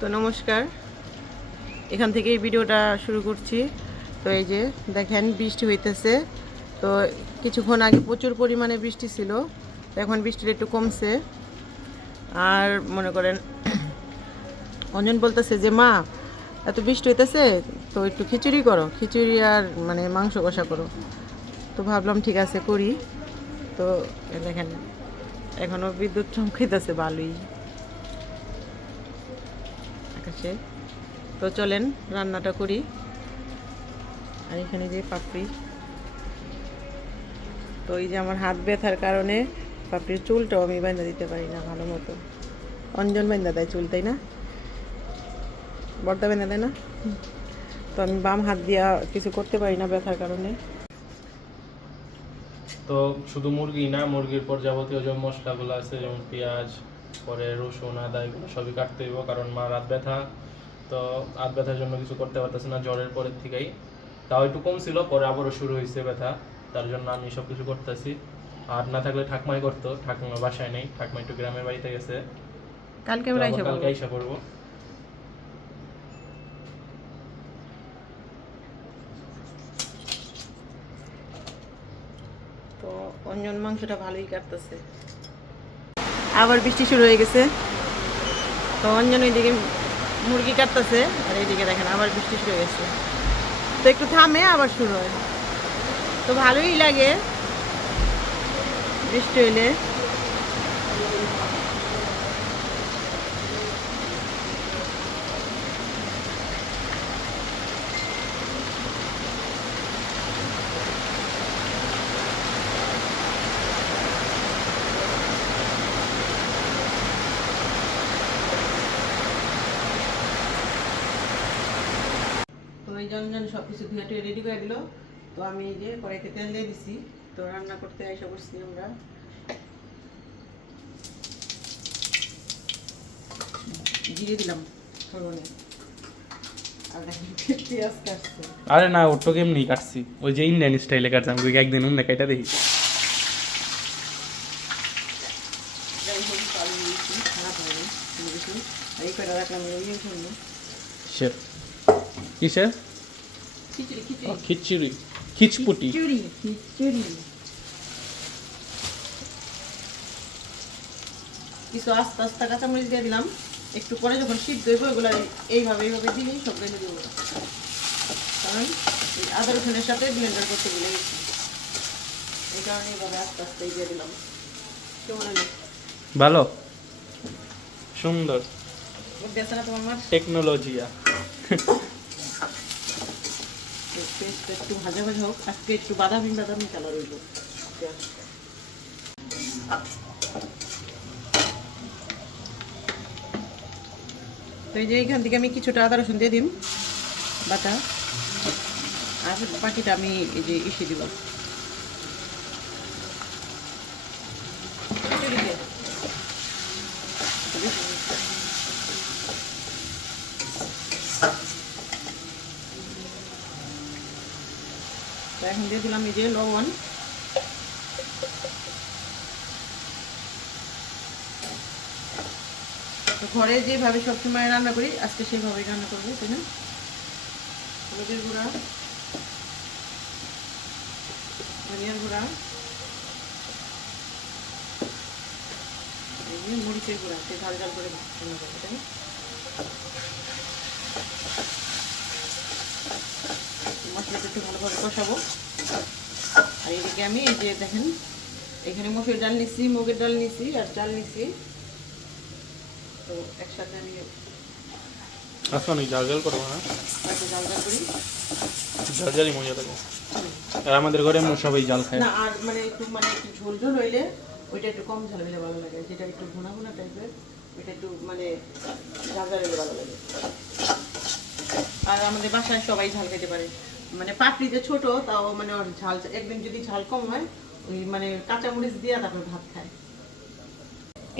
তো নমস্কার। এখান থেকে এই ভিডিওটা শুরু করছি। তো এই যে দেখেন বৃষ্টি হইতেছে। তো কিছুক্ষণ আগে প্রচুর পরিমাণে বৃষ্টি ছিল। এখন বৃষ্টিটা একটু কমছে। আর মনে করেন, অঞ্জন বলতেছে যে, মা, এত বৃষ্টি হইতেছে, তো একটু খিচুড়ি করো। খিচুড়ি আর মানে মাংস কষা করো। তো ভাবলাম, ঠিক আছে, করি। তো দেখেন এখনও বিদ্যুৎ চমকাইতেছে ভালোই। আকাশে তো চলেন, রান্নাটা করি। আর এখানে যে পাপড়ি। তো এই যে আমার হাত ব্যথার কারণে পাপড়ির চুলটাও আমি বাঁধা দিতে পারি না ভালো মতো। অঞ্জন বাঁধা দেয় চুল, তাই না? বর্দা বেঁধে দেয় না? তো আমি বাম হাত দিয়া কিছু করতে পারি না ব্যথার কারণে। তো শুধু মুরগি না, মুরগির পর যাবতীয় যে মশলাগুলো আছে, যেমন পেঁয়াজ পরে রসুন আদা এগুলো সবই কাটতে হইব কারণ মা রাত ব্যথা তো রাত ব্যথার জন্য কিছু করতে পারতেছে না জ্বরের পরের থেকেই। তাও একটু কম ছিল পরে আবারও শুরু হয়েছে ব্যথা তার জন্য আমি সব কিছু করতেছি। আর না থাকলে ঠাকমাই করতো ঠাকমা বাসায় নেই ঠাকমা একটু গ্রামের বাড়িতে গেছে। কালকে কালকে আইসা করব তো অঞ্জন মাংসটা ভালোই কাটতেছে। আবার বৃষ্টি শুরু হয়ে গেছে। তো অঞ্জন ওইদিকে মুরগি কাটতেছে, আর এইদিকে দেখেন আবার বৃষ্টি শুরু হয়ে গেছে। তো একটু থামে, আবার শুরু হয়। তো ভালোই লাগে বৃষ্টি হইলে। জঞ্জন সব কিছু ধুয়ে টুয়ে রেডি করে দিল। তো আমি এই যে কড়াইতে তেল দিয়ে দিছি। তো রান্না করতে এসে বসছি আমরা। জিরে দিলাম ফোড়নে আর না ওটো কেমনি কাটছি। ওই যে ইন্ডিয়ান স্টাইলে কাটছি আমি একদিন অন্য কাইটা দেখি। কিসের? খিচুড়ি খিচপুটি। খিচুড়ি খিচুড়ি। কিছু আস্তে আস্তে কাঁচামরিচ দিয়ে দিলাম। একটু পরে যখন সিদ্ধ হইব এগুলো এইভাবে এইভাবে দিলেই সব রেখে দেবো কারণ আদা রসুনের সাথে ব্লেন্ডার করতে ভুলে গেছি। এই কারণে এইভাবে আস্তে আস্তে দিয়ে দিলাম। কেমন হলো? ভালো। সুন্দর। বুঝতে আছে না তোমার? টেকনোলজিয়া। পেস্ট একটু ভাজা ভাজা হোক, আজকে একটু বাদামি বাদামি কালার হইল। তো এই যে এইখান থেকে আমি কিছুটা আদা রসুন দিয়ে দিন বাটা। আর বাকিটা আমি এই যে ইসে দিব এখন দিয়ে দিলাম এই যে লবণ। তো ঘরে যেভাবে সবসময় রান্না করি, আজকে সেভাবেই রান্না করব, তাই না? হলুদের গুঁড়া, ধনিয়ার গুঁড়া মরিচের গুঁড়া সে ঝাল ঝাল করে রান্না করব, তাই না মশলাটা একটু ভালোভাবে কষাবো। আর এদিকে আমি এই যে দেখেন এখানে মসুর ডাল নিছি মুগের ডাল নিছি আর চাল নিছি। তো একসাথে আমি আচ্ছা অনেক জাল জাল করব না জাল জাল করি। জাল জালই মজা লাগে। আর আমাদের ঘরে এমনি সবাই জাল খায় না আর মানে একটু মানে একটু ঝোল ঝোল হইলে ওইটা একটু কম ঝাল হইলে ভালো লাগে। যেটা একটু ঘুনা ঘুনা টাইপের ওইটা একটু মানে ঝাল ঝাল হইলে ভালো লাগে। আর আমাদের বাসায় সবাই ঝাল খেতে পারে। মানে পাপড়ি যে ছোট তাও মানে ওর ঝাল একদিন যদি ঝাল কম হয় ওই মানে কাঁচামরিচ দিয়ে তারপর ভাত খায়।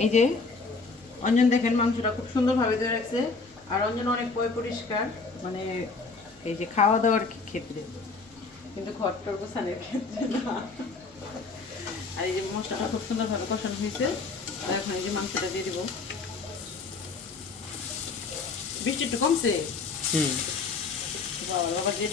এই যে অঞ্জন দেখেন মাংসটা খুব সুন্দরভাবে ধরে রাখছে। আর অঞ্জন অনেক পয় পরিষ্কার মানে এই যে খাওয়া দাওয়ার ক্ষেত্রে। কিন্তু ঘর টর গোছানোর ক্ষেত্রে না। আর এই যে মশলাটা খুব সুন্দরভাবে কষানো হয়েছে। তো এখন এই যে মাংসটা দিয়ে দিব। বৃষ্টি একটু কমছে। হুম। বাবা যে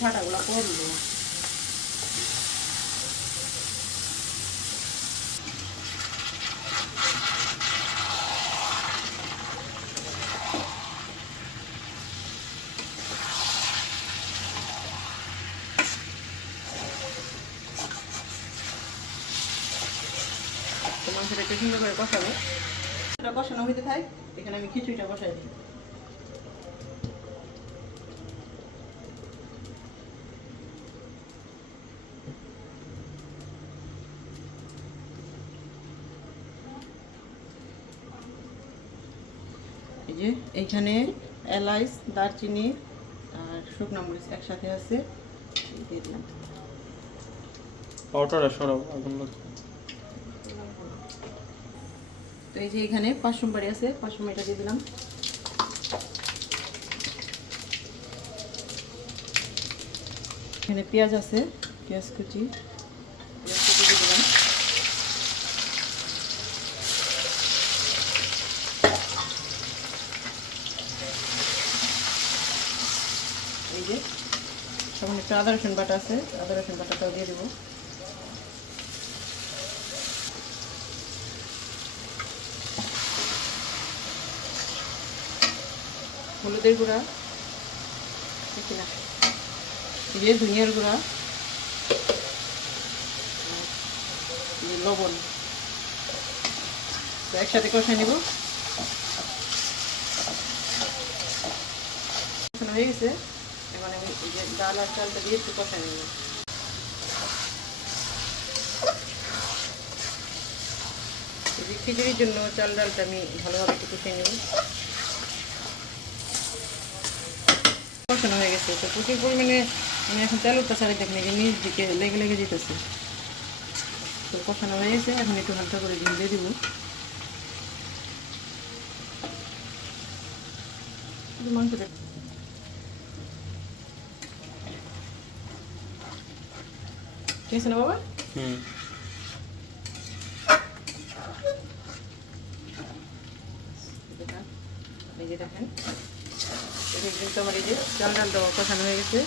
সুন্দর করে কষাবো। কষানো হইতে থাক এখানে আমি খিচুড়িটা বসাই দিই। যে এইখানে এলাইচ দারচিনি আর শুকনো মরিচ একসাথে আছে। দিয়ে দিলাম। পাউডারটা সরাও আগুন তো এই যে এখানে পাঁচশো বাড়ি আছে পাঁচশো এটা দিয়ে দিলাম। এখানে পেঁয়াজ আছে পেঁয়াজ কুচি পেঁয়াজ কুচি দিয়ে দিলাম এই যে সামনে একটু আদা রসুন বাটা আছে, আদা রসুন বাটাটাও দিয়ে দেবো। হলুদের গুঁড়া দেখি না এই যে ধনিয়ার গুঁড়া লবণ। তো একসাথে কষাই নেব। হয়ে গেছে। এখন ডাল আর চালটা দিয়ে একটু কষাই নেব খিচুড়ির জন্য চাল ডালটা আমি ভালোভাবে একটু কষিয়ে নেব কষানো হয়ে গেছে, তো প্রচুর পরিমাণে মানে এখন তেল উঠতেছে আর দেখেন যে নিচ দিকে লেগে লেগে যেতেছে। তো কষানো হয়ে গেছে, এখন একটু হালকা করে ডিম দিয়ে দিব। মাংসটা ঠিক আছে না বাবা হুম এই যে দেখেন এটা কিন্তু আমার এই যে চাল ডালটা কষানো হয়ে গেছে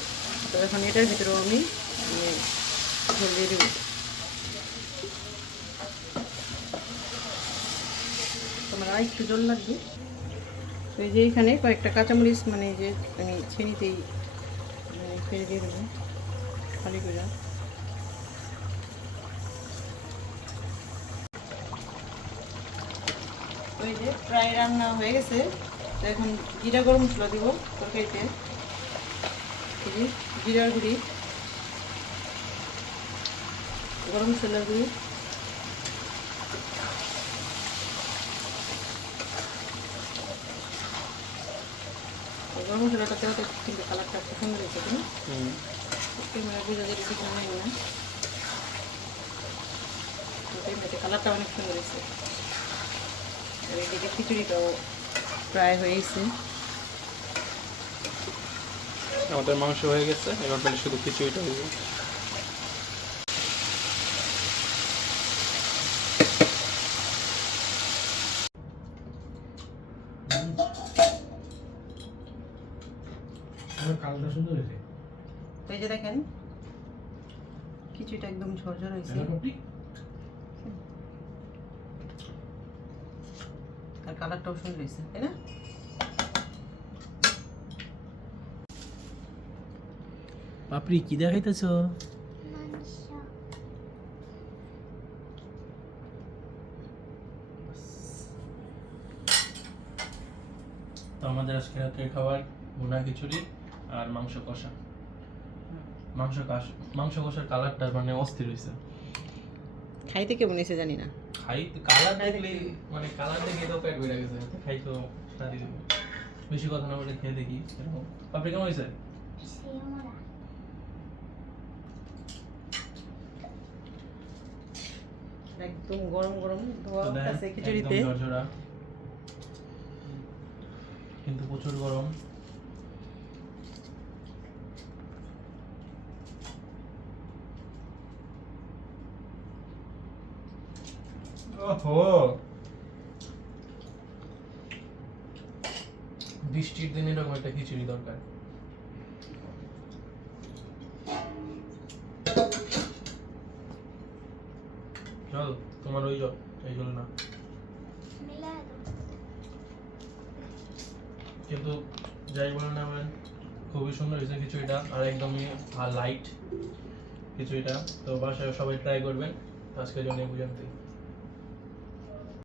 তো এখন এটার ভিতরেও আমি মানে, ঝোল দিয়ে দেবো তোমার আর একটু জল লাগবে তো এই যে এখানে কয়েকটা কাঁচামরিচ মানে যে আমি ছেনিতেই মানে ফেলে দিয়ে দেবো খালি করে ওই যে প্রায় রান্না হয়ে গেছে তো এখন জিরা গরম মশলা দিব তরকারিতে। জিরার গুঁড়ি গরম মশলার গুঁড়ি। গরম মশলাটা দেওয়াতে কিন্তু কালারটা খুব সুন্দর হয়েছে বোঝা যায় ঠিক না? না কালারটা অনেক সুন্দর হয়েছে। এদিকে খিচুড়িটাও প্রায় হয়ে গেছে আমাদের মাংস হয়ে গেছে এবার তাহলে শুধু খিচুড়িটা হয়ে যাবে কালটা সুন্দর হয়েছে। এই যে দেখেন খিচুড়িটা একদম ঝরঝর হয়েছে। আর কালারটাও সুন্দর হয়েছে তাই না? বাপরি কি দেখাইতেছ? তো আমাদের আজকে রাতের খাবার ভুনা খিচুড়ি আর মাংস কষা। মাংস কাশ মাংস কষার কালারটা মানে অস্থির হয়েছে খাইতে কেমন এসে জানি না। খাই কালার দেখলে মানে কালার দেখে তো পেট বেড়ে গেছে। খাই সারি বেশি কথা না বলে খেয়ে দেখি এরকম। পাপড়ি কেমন হয়েছে? একদম গরম গরম ধোয়া আছে খিচুড়িতে। কিন্তু প্রচুর গরম। ওহো বৃষ্টির দিনে এরকম একটা খিচুড়ি দরকার। চল তোমার ওই জল এই জল না। কিন্তু যাই বলেন না বলেন খুবই সুন্দর হয়েছে খিচুড়িটা আর একদমই লাইট খিচুড়িটা। তো বাসায় সবাই ট্রাই করবেন। আজকের জন্য এই পর্যন্তই।